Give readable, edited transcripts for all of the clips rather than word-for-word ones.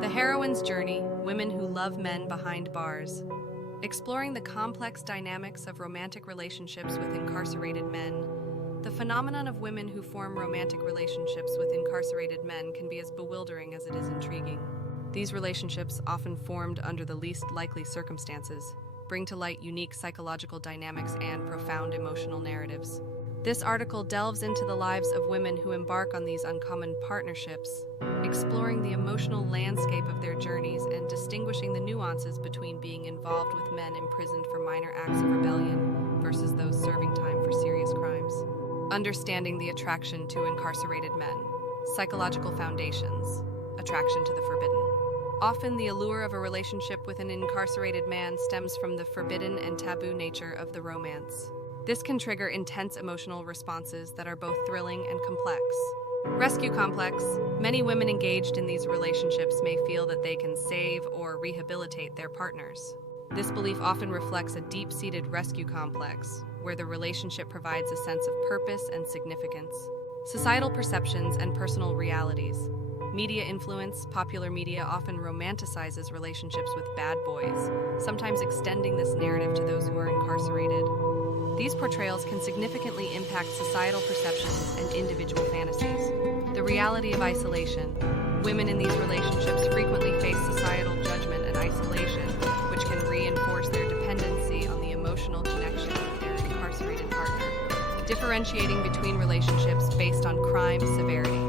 The Heroine's Journey, Women Who Love Men Behind Bars. Exploring the complex dynamics of romantic relationships with incarcerated men. The phenomenon of women who form romantic relationships with incarcerated men can be as bewildering as it is intriguing. These relationships, often formed under the least likely circumstances, bring to light unique psychological dynamics and profound emotional narratives. This article delves into the lives of women who embark on these uncommon partnerships, exploring the emotional landscape of their journeys and distinguishing the nuances between being involved with men imprisoned for minor acts of rebellion versus those serving time for serious crimes. Understanding the attraction to incarcerated men. Psychological foundations. Attraction to the forbidden. Often the allure of a relationship with an incarcerated man stems from the forbidden and taboo nature of the romance. This can trigger intense emotional responses that are both thrilling and complex. Rescue complex. Many women engaged in these relationships may feel that they can save or rehabilitate their partners. This belief often reflects a deep-seated rescue complex, where the relationship provides a sense of purpose and significance. Societal perceptions and personal realities. Media influence. Popular media often romanticizes relationships with bad boys, sometimes extending this narrative to those who are incarcerated. These portrayals can significantly impact societal perceptions and individual fantasies. The reality of isolation. Women in these relationships frequently face societal judgment and isolation, which can reinforce their dependency on the emotional connection with their incarcerated partner. Differentiating between relationships based on crime severity.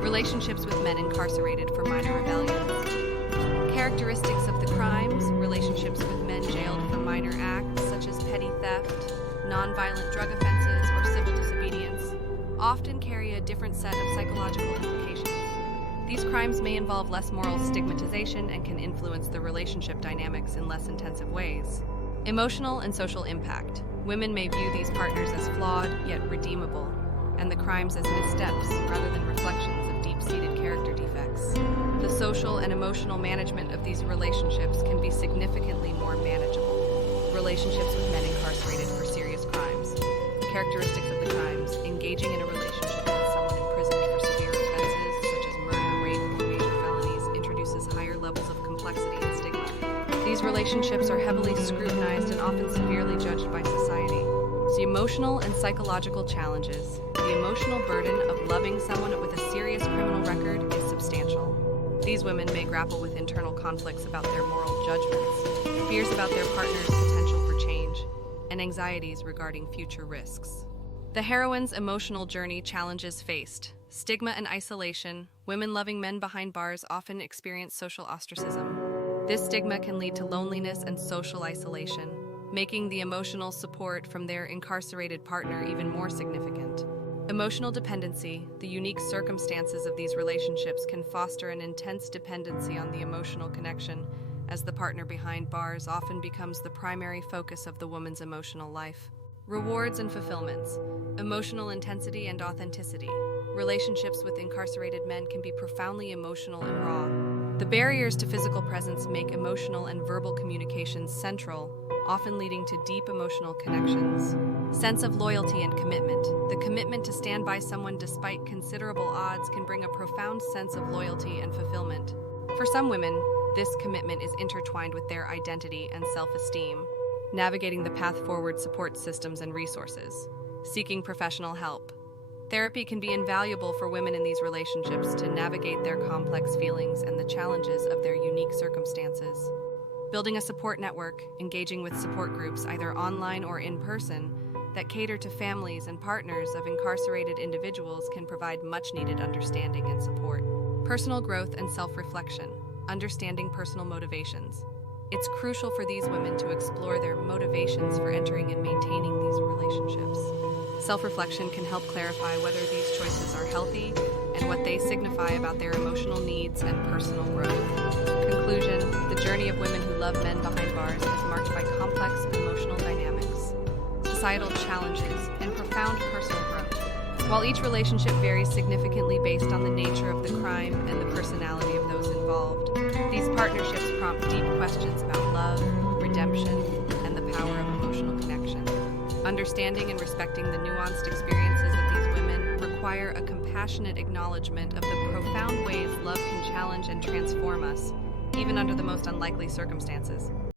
Relationships with men incarcerated for minor rebellions. Characteristics of the crimes. Relationships with men jailed for minor acts such as petty theft, nonviolent drug offenses, or civil disobedience often carry a different set of psychological implications. These crimes may involve less moral stigmatization and can influence the relationship dynamics in less intensive ways. Emotional and social impact. Women may view these partners as flawed yet redeemable, and the crimes as missteps rather than reflections of deep-seated character defects. The social and emotional management of these relationships can be significantly more manageable. Relationships with men incarcerated for serious crimes. Characteristics of the crimes. Engaging in a relationship with someone imprisoned for severe offenses such as murder, rape, or major felonies introduces higher levels of complexity and stigma. These relationships are heavily scrutinized and often severely judged by society. The emotional and psychological challenges. The emotional burden of loving someone with a serious criminal record is substantial. These women may grapple with internal conflicts about their moral judgments, fears about their partner's potential for change, and anxieties regarding future risks. The heroine's emotional journey challenges faced. Stigma and isolation. Women loving men behind bars often experience social ostracism. This stigma can lead to loneliness and social isolation, making the emotional support from their incarcerated partner even more significant. Emotional dependency. The unique circumstances of these relationships can foster an intense dependency on the emotional connection, as the partner behind bars often becomes the primary focus of the woman's emotional life. Rewards and fulfillments. Emotional intensity and authenticity. Relationships with incarcerated men can be profoundly emotional and raw. The barriers to physical presence make emotional and verbal communications central, often leading to deep emotional connections. Sense of loyalty and commitment. The commitment to stand by someone despite considerable odds can bring a profound sense of loyalty and fulfillment. For some women, this commitment is intertwined with their identity and self-esteem. Navigating the path forward support systems and resources. Seeking professional help. Therapy can be invaluable for women in these relationships to navigate their complex feelings and the challenges of their unique circumstances. Building a support network, engaging with support groups either online or in person that cater to families and partners of incarcerated individuals can provide much-needed understanding and support. Personal growth and self-reflection. Understanding personal motivations. It's crucial for these women to explore their motivations for entering and maintaining these relationships. Self-reflection can help clarify whether these choices are healthy and what they signify about their emotional needs and personal growth. Conclusion: the journey of women who love men behind bars is marked by complex emotional dynamics, societal challenges, and profound personal growth. While each relationship varies significantly based on the nature of the crime and the personality of those involved, these partnerships prompt deep questions about love, redemption, and the power of emotional connection. Understanding and respecting the nuanced experiences of these women require a compassionate acknowledgement of the profound ways love can challenge and transform us, even under the most unlikely circumstances.